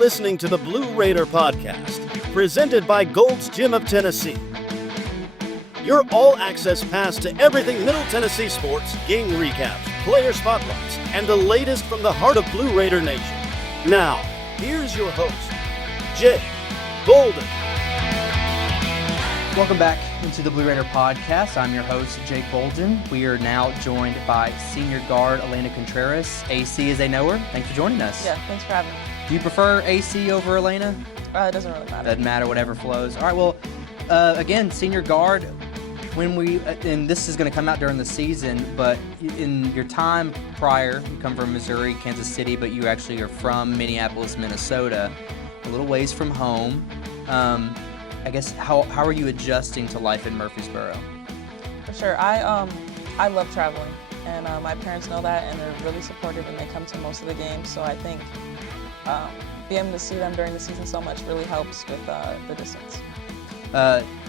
listening to the Blue Raider Podcast, presented by Gold's Gym of Tennessee. Your all-access pass to everything Middle Tennessee sports, game recaps, player spotlights, and the latest from the heart of Blue Raider Nation. Now, here's your host, Jake Bolden. Welcome back into the Blue Raider Podcast. I'm your host, Jake Bolden. We are now joined by Senior Guard Alayna Contreras, AC as they know her. Thanks for joining us. Yeah, thanks for having me. Do you prefer AC over Alayna? It doesn't really matter. Doesn't matter, whatever flows. All right, well, again, Senior Guard, and this is going to come out during the season, but in your time prior, you come from Missouri, Kansas City, but you actually are from Minneapolis, Minnesota, a little ways from home. I guess, how are you adjusting to life in Murfreesboro? For sure. I love traveling, and my parents know that, and they're really supportive, and they come to most of the games. So I think being able to see them during the season so much really helps with the distance.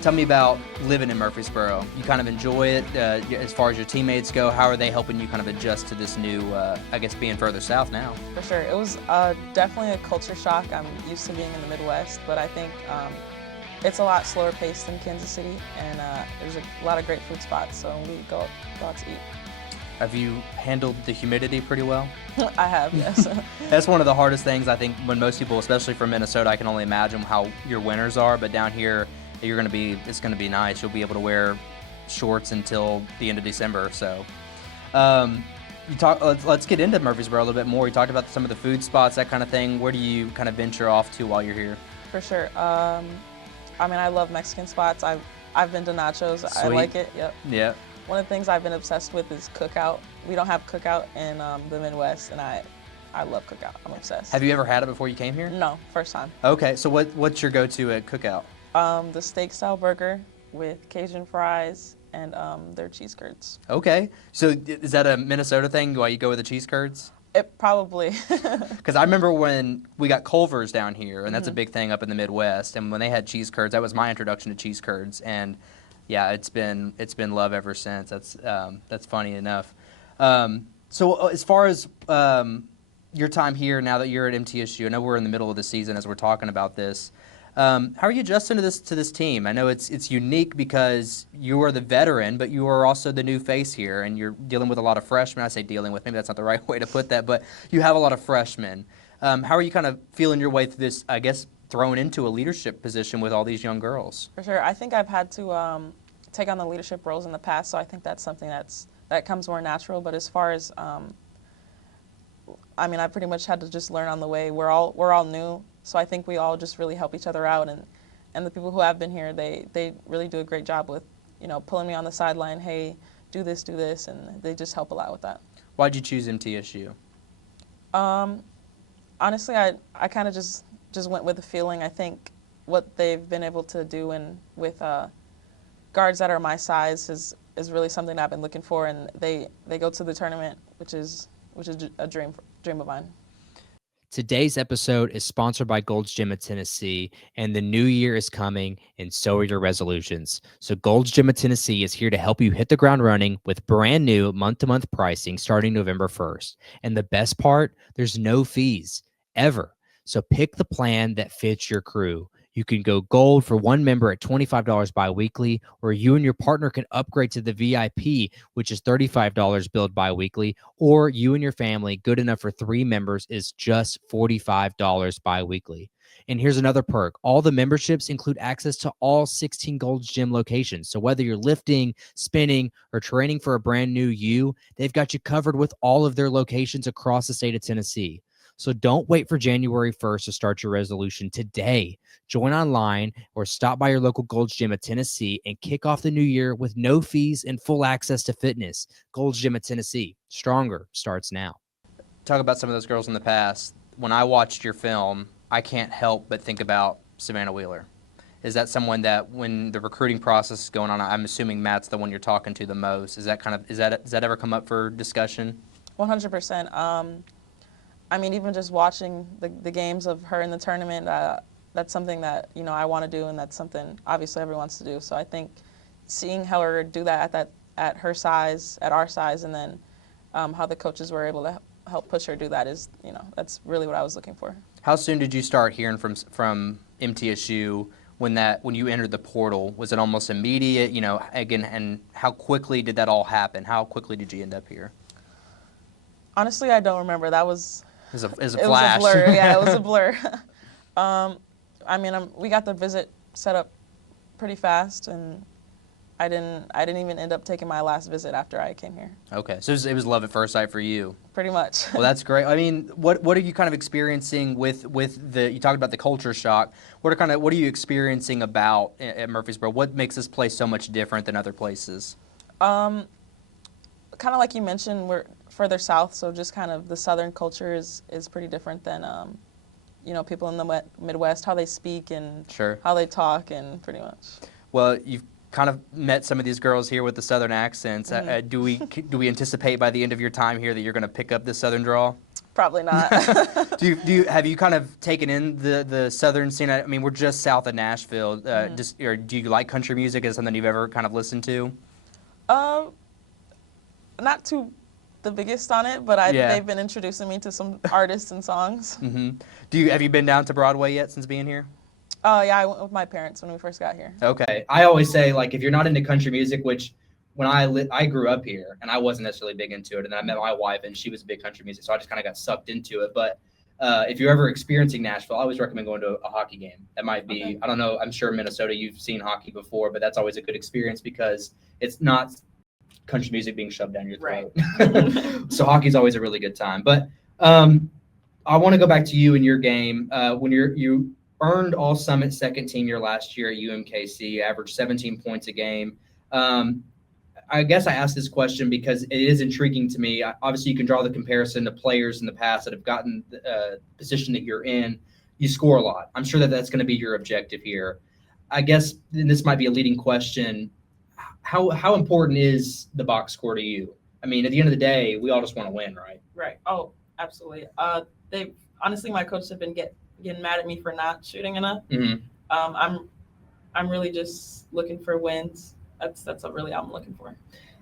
Tell me about living in Murfreesboro. You kind of enjoy it as far as your teammates go. How are they helping you kind of adjust to this new, I guess, being further south now? For sure. It was definitely a culture shock. I'm used to being in the Midwest, but I think it's a lot slower paced than Kansas City, and there's a lot of great food spots, so we go out to eat. Have you handled the humidity pretty well? I have, yes. That's one of the hardest things, I think, when most people, especially from Minnesota, I can only imagine how your winters are, but down here, it's going to be nice. You'll be able to wear shorts until the end of December, so. Let's get into Murfreesboro a little bit more. You talked about some of the food spots, that kind of thing. Where do you kind of venture off to while you're here? For sure. I love Mexican spots. I've been to Nachos. Sweet. I like it. Yep. Yeah. One of the things I've been obsessed with is cookout. We don't have cookout in the Midwest, and I love cookout. I'm obsessed. Have you ever had it before you came here? No, first time. Okay, so what's your go-to at cookout? The steak style burger with Cajun fries and their cheese curds. Okay, so is that a Minnesota thing? Why you go with the cheese curds? It probably. Because I remember when we got Culver's down here, and that's a big thing up in the Midwest. And when they had cheese curds, that was my introduction to cheese curds. And yeah, it's been love ever since. That's funny enough. So as far as your time here, now that you're at MTSU, I know we're in the middle of the season as we're talking about this. How are you adjusting to this team? I know it's unique because you are the veteran, but you are also the new face here, and you're dealing with a lot of freshmen. I say dealing with, maybe that's not the right way to put that, but you have a lot of freshmen. How are you kind of feeling your way through this, I guess, thrown into a leadership position with all these young girls? For sure. I think I've had to take on the leadership roles in the past, so I think that's something that comes more natural. But as far as, I pretty much had to just learn on the way. We're all new. So I think we all just really help each other out, and the people who have been here, they really do a great job with, pulling me on the sideline, hey, do this, and they just help a lot with that. Why'd you choose MTSU? Honestly, I kind of just went with the feeling. I think what they've been able to do with guards that are my size is really something that I've been looking for, and they go to the tournament, which is a dream of mine. Today's episode is sponsored by Gold's Gym of Tennessee, and the new year is coming, and so are your resolutions. So Gold's Gym of Tennessee is here to help you hit the ground running with brand new month-to-month pricing starting November 1st. And the best part, there's no fees, ever. So pick the plan that fits your crew. You can go gold for one member at $25 biweekly, or you and your partner can upgrade to the VIP, which is $35 billed biweekly, or you and your family, good enough for 3 members, is just $45 biweekly. And here's another perk. All the memberships include access to all 16 Gold's Gym locations. So whether you're lifting, spinning, or training for a brand new you, they've got you covered with all of their locations across the state of Tennessee. So don't wait for January 1st to start your resolution today. Join online or stop by your local Gold's Gym of Tennessee and kick off the new year with no fees and full access to fitness. Gold's Gym of Tennessee. Stronger starts now. Talk about some of those girls in the past. When I watched your film, I can't help but think about Savannah Wheeler. Is that someone that when the recruiting process is going on, I'm assuming Matt's the one you're talking to the most. Does that ever come up for discussion? 100%. Even just watching the games of her in the tournament, that's something that, I want to do, and that's something obviously everyone wants to do. So I think seeing her do that at her size, at our size, and then how the coaches were able help push her do that is, that's really what I was looking for. How soon did you start hearing from MTSU when you entered the portal? Was it almost immediate? Again, and how quickly did that all happen? How quickly did you end up here? Honestly, I don't remember. That was It was a it flash. was a blur. Yeah, it was a blur. We got the visit set up pretty fast, and I didn't even end up taking my last visit after I came here. Okay, so it was love at first sight for you. Pretty much. Well, that's great. I mean, what are you kind of experiencing with you talked about the culture shock. What are you experiencing about at Murfreesboro? What makes this place so much different than other places? Kind of like you mentioned, we're further south, so just kind of the southern culture is pretty different than people in the Midwest, how they speak and Sure. how they talk, and pretty much. Well, you've kind of met some of these girls here with the southern accents. Mm-hmm. Do we anticipate by the end of your time here that you're going to pick up this southern drawl? Probably not. Have you kind of taken in the southern scene? I mean, we're just south of Nashville. Or do you like country music? Is it something you've ever kind of listened to? Not too the biggest on it, but they've been introducing me to some artists and songs. Mm-hmm. Have you been down to Broadway yet since being here? Yeah, I went with my parents when we first got here. Okay. I always say, like, if you're not into country music, which when I grew up here and I wasn't necessarily big into it, and then I met my wife and she was a big country music, so I just kind of got sucked into it. But if you're ever experiencing Nashville, I always recommend going to a hockey game. That might be, okay. I don't know, I'm sure Minnesota you've seen hockey before, but that's always a good experience because it's not country music being shoved down your throat. Right. So hockey's always a really good time. But I want to go back to you and your game. When you earned All Summit second team your last year at UMKC, averaged 17 points a game. I guess I asked this question because it is intriguing to me. Obviously, you can draw the comparison to players in the past that have gotten the position that you're in. You score a lot. I'm sure that that's going to be your objective here. I guess, and this might be a leading question, how important is the box score to you? I mean, at the end of the day, we all just want to win, right? Right. Oh, absolutely. Honestly, my coaches have been getting mad at me for not shooting enough. Mm-hmm. I'm really just looking for wins. That's what really I'm looking for.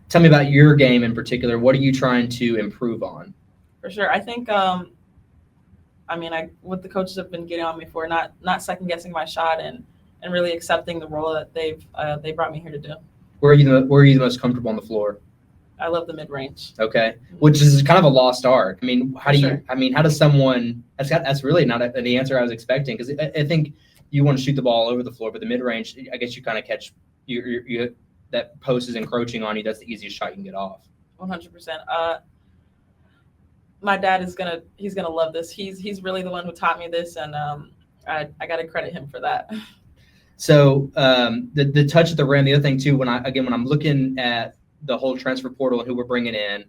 Tell me about your game in particular. What are you trying to improve on? For sure. I think, what the coaches have been getting on me for, not second guessing my shot and really accepting the role that they brought me here to do. Where are you the most comfortable on the floor? I love the mid-range. Okay. Which is kind of a lost art. I mean, how does someone, that's really not the answer I was expecting, because I think you want to shoot the ball all over the floor, but the mid-range, I guess you kind of catch you that post is encroaching on you. That's the easiest shot you can get off. 100%. My dad he's gonna love this. He's really the one who taught me this, and I got to credit him for that. So the touch at the rim, the other thing too, when I'm looking at the whole transfer portal and who we're bringing in,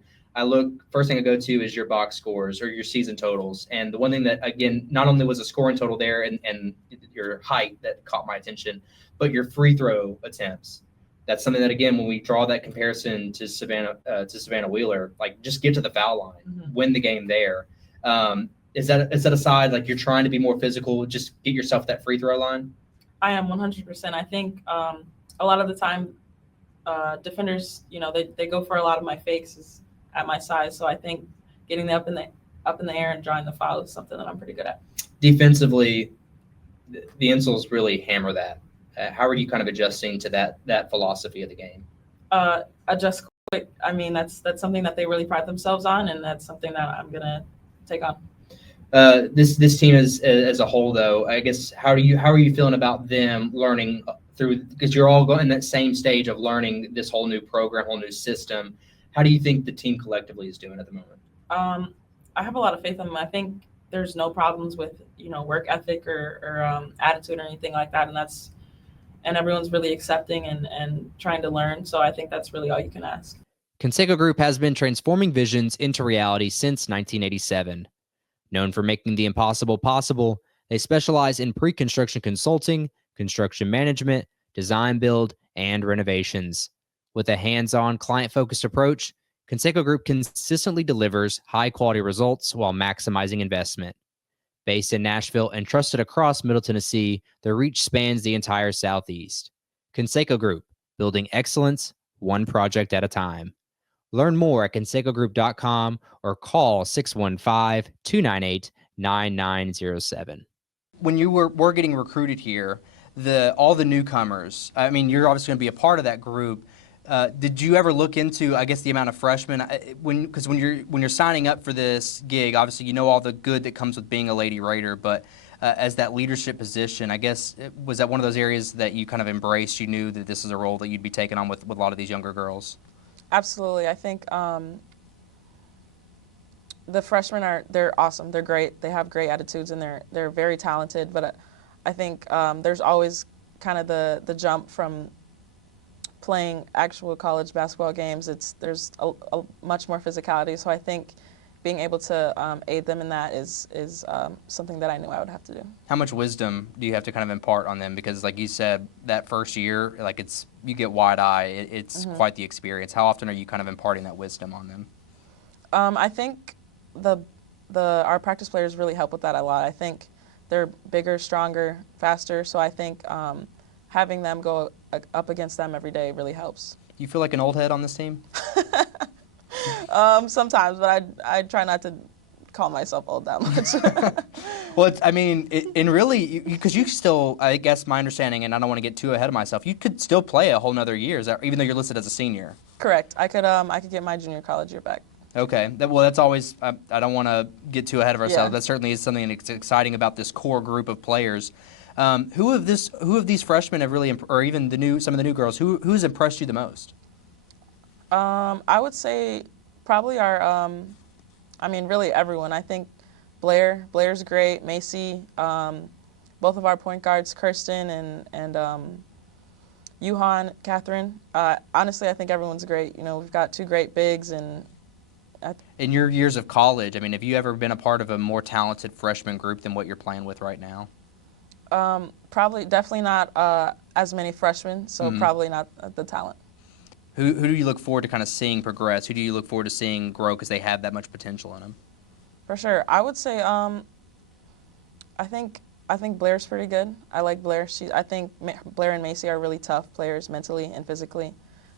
first thing I go to is your box scores or your season totals. And the one thing that, again, not only was a scoring total there and your height that caught my attention, but your free throw attempts. That's something that, again, when we draw that comparison to Savannah Wheeler, like, just get to the foul line, win the game there. Is that aside, like, you're trying to be more physical, just get yourself that free throw line? I am 100%. I think a lot of the time defenders, they go for a lot of my fakes at my size. So I think getting up in the air and drawing the foul is something that I'm pretty good at. Defensively, the Insuls really hammer that. How are you kind of adjusting to that philosophy of the game? Adjust quick. I mean, that's something that they really pride themselves on, and that's something that I'm gonna take on. This team as a whole, though, I guess, how are you feeling about them learning through, because you're all going in that same stage of learning this whole new program, whole new system? How do you think the team collectively is doing at the moment? I have a lot of faith in them. I think there's no problems with work ethic or attitude or anything like that, and everyone's really accepting and trying to learn. So I think that's really all you can ask. Conseco Group has been transforming visions into reality since 1987. Known for making the impossible possible, they specialize in pre-construction consulting, construction management, design build, and renovations. With a hands-on, client-focused approach, Conseco Group consistently delivers high-quality results while maximizing investment. Based in Nashville and trusted across Middle Tennessee, their reach spans the entire Southeast. Conseco Group, building excellence one project at a time. Learn more at consecogroup.com or call 615-298-9907. When you were getting recruited here, all the newcomers, I mean, you're obviously going to be a part of that group. Did you ever look into, I guess, the amount of freshmen? Because when you're signing up for this gig, obviously you know all the good that comes with being a Lady Raider, but as that leadership position, I guess, was that one of those areas that you kind of embraced? You knew that this is a role that you'd be taking on with a lot of these younger girls? Absolutely. I think the freshmen they're awesome. They're great. They have great attitudes, and they're very talented. But I think there's always kind of the jump from playing actual college basketball games. There's a much more physicality. So I think being able to aid them in that is something that I knew I would have to do. How much wisdom do you have to kind of impart on them? Because like you said, that first year, like you get wide eye. It's quite the experience. How often are you kind of imparting that wisdom on them? I think our practice players really help with that a lot. I think they're bigger, stronger, faster. So I think having them go up against them every day really helps. You feel like an old head on this team? Sometimes, but I try not to call myself old that much. Well, because you still, I guess my understanding, and I don't want to get too ahead of myself, you could still play a whole nother year, even though you're listed as a senior. Correct. I could get my junior college year back. Okay. That's always, I don't want to get too ahead of ourselves. Yeah. That certainly is something that's exciting about this core group of players. Who of these freshmen have really, or even some of the new girls, who's impressed you the most? I would say probably really everyone. I think Blair's great, Macy, both of our point guards, Kirsten and Yuhan, Catherine. Honestly, I think everyone's great. You know, we've got two great bigs. And in your years of college, I mean, have you ever been a part of a more talented freshman group than what you're playing with right now? Definitely not as many freshmen, so probably not the talent. Who do you look forward to kind of seeing progress? Who do you look forward to seeing grow because they have that much potential in them? For sure. I would say I think Blair's pretty good. I like Blair. I think Blair and Macy are really tough players mentally and physically,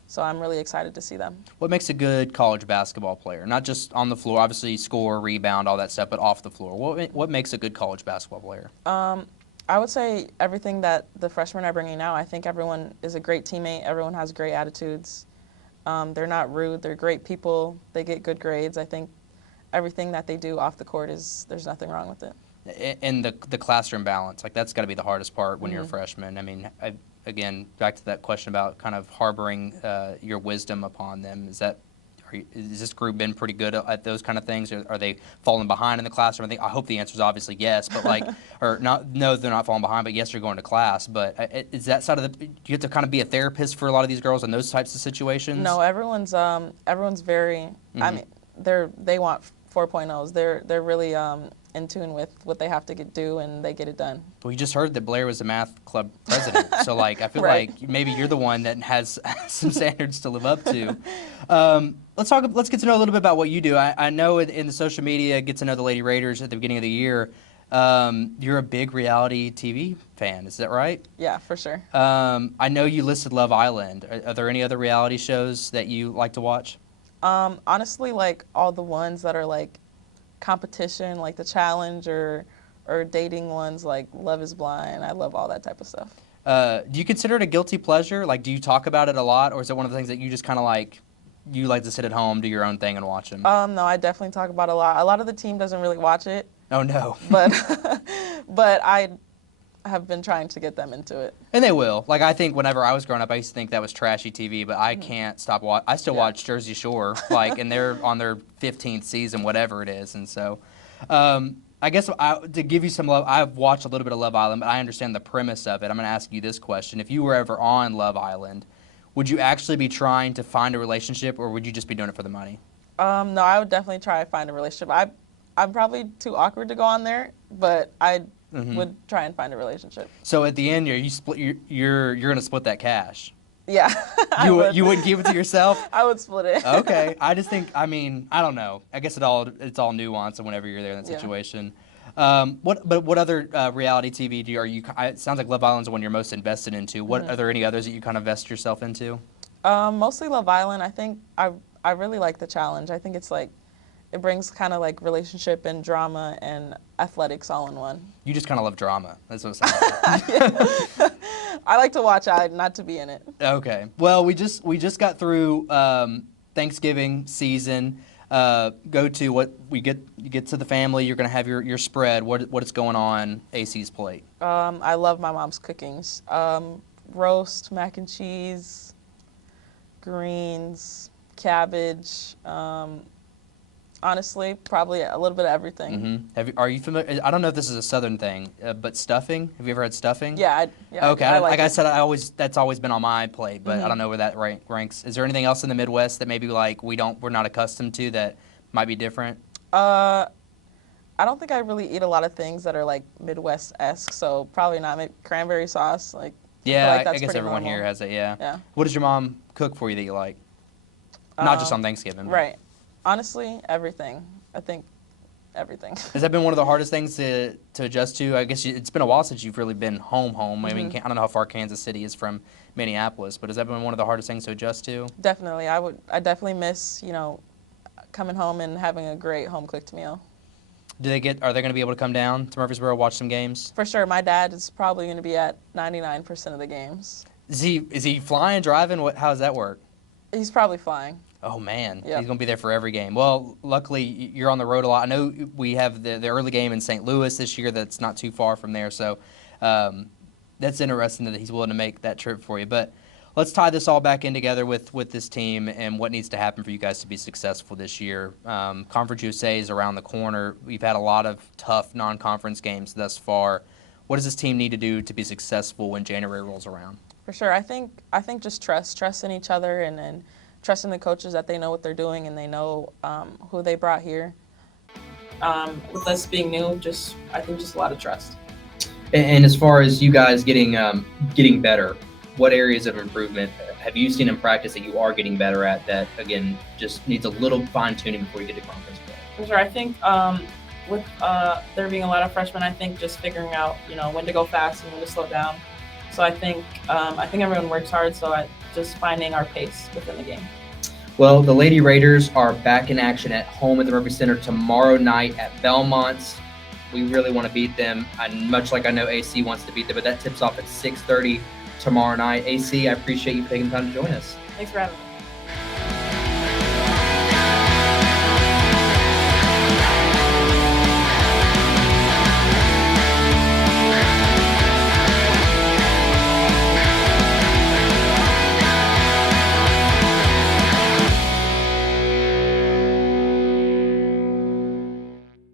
so I'm really excited to see them. What makes a good college basketball player? Not just on the floor, obviously score, rebound, all that stuff, but off the floor. What makes a good college basketball player? I would say everything that the freshmen are bringing now. I think everyone is a great teammate. Everyone has great attitudes. They're not rude. They're great people. They get good grades. I think everything that they do off the court there's nothing wrong with it. And the classroom balance, like that's got to be the hardest part when you're a freshman. I mean, again, back to that question about kind of harboring your wisdom upon them. Has this group been pretty good at those kind of things? Are they falling behind in the classroom? I hope the answer is obviously yes, but no, they're not falling behind, but yes, they're going to class. But is that side of do you have to kind of be a therapist for a lot of these girls in those types of situations? No, everyone's very. I mean, they want 4.0s. They're really in tune with what they have to do, and they get it done. Well, you just heard that Blair was the math club president, so I feel like maybe you're the one that has some standards to live up to. Let's get to know a little bit about what you do. I know in the social media, get to know the Lady Raiders at the beginning of the year. You're a big reality TV fan, is that right? Yeah, for sure. I know you listed Love Island. Are there any other reality shows that you like to watch? Honestly, like all the ones that are like competition, like The Challenge or dating ones like Love is Blind. I love all that type of stuff. Do you consider it a guilty pleasure? Like, do you talk about it a lot, or is it one of the things that you just kind of you like to sit at home, do your own thing, and watch them? No, I definitely talk about it a lot. A lot of the team doesn't really watch it. Oh, no. But I have been trying to get them into it. And they will. I think whenever I was growing up, I used to think that was trashy TV, but I can't stop watching. I still watch Jersey Shore, and they're on their 15th season, whatever it is. And so I guess to give you some love, I've watched a little bit of Love Island, but I understand the premise of it. I'm going to ask you this question. If you were ever on Love Island, would you actually be trying to find a relationship, or would you just be doing it for the money? No, I would definitely try to find a relationship. I'm probably too awkward to go on there, but I would try and find a relationship. So at the end, you're going to split that cash. Yeah. You wouldn't keep it to yourself? I would split it. Okay. I just think, I don't know. I guess it's all nuance whenever you're there in that situation. What other reality TV it sounds like Love Island's the one you're most invested into. Are there any others that you kind of vest yourself into? Mostly Love Island. I think I I really like the challenge. I think it's like, it brings kind of like relationship and drama and athletics all in one. You just kind of love drama. That's what it sounds like. I like to watch out, not to be in it. Okay. Well, we just got through Thanksgiving season. Go to what you get to the family. You're gonna have your spread. What is going on AC's plate? I love my mom's cookings. Roast, mac and cheese, greens, cabbage. Honestly, probably a little bit of everything. Mm-hmm. Are you familiar? I don't know if this is a Southern thing, but stuffing. Have you ever had stuffing? Yeah. Okay. I like like it. I said, that's always been on my plate, but I don't know where that ranks. Is there anything else in the Midwest that maybe like we're not accustomed to that might be different? I don't think I really eat a lot of things that are like Midwest-esque, so probably not. Maybe cranberry sauce, like. Yeah, that's I guess pretty everyone normal. here has it. Yeah. Yeah. What does your mom cook for you that you like? Not just on Thanksgiving. But. Right. Honestly, everything. I think everything. Has that been one of the hardest things to adjust to? I guess it's been a while since you've really been home. I mean, I don't know how far Kansas City is from Minneapolis, but has that been one of the hardest things to adjust to? Definitely. I definitely miss, coming home and having a great home-cooked meal. Are they going to be able to come down to Murfreesboro, watch some games? For sure. My dad is probably going to be at 99% of the games. Is he flying, driving? How does that work? He's probably flying. Oh, man. Yep. He's going to be there for every game. Well, luckily, you're on the road a lot. I know we have the early game in St. Louis this year that's not too far from there, so that's interesting that he's willing to make that trip for you. But let's tie this all back in together with this team and what needs to happen for you guys to be successful this year. Conference USA is around the corner. We've had a lot of tough non-conference games thus far. What does this team need to do to be successful when January rolls around? For sure. I think just trust in each other and trust in the coaches that they know what they're doing and they know who they brought here. With us being new, I think just a lot of trust. And as far as you guys getting better, what areas of improvement have you seen in practice that you are getting better at that, again, just needs a little fine-tuning before you get to conference play? For sure. I think with there being a lot of freshmen, I think just figuring out, when to go fast and when to slow down. So I think everyone works hard, so just finding our pace within the game. Well, the Lady Raiders are back in action at home at the Murphy Center tomorrow night at Belmont. We really want to beat them, and much like I know AC wants to beat them, but that tips off at 6:30 tomorrow night. AC, I appreciate you taking the time to join us. Thanks for having me.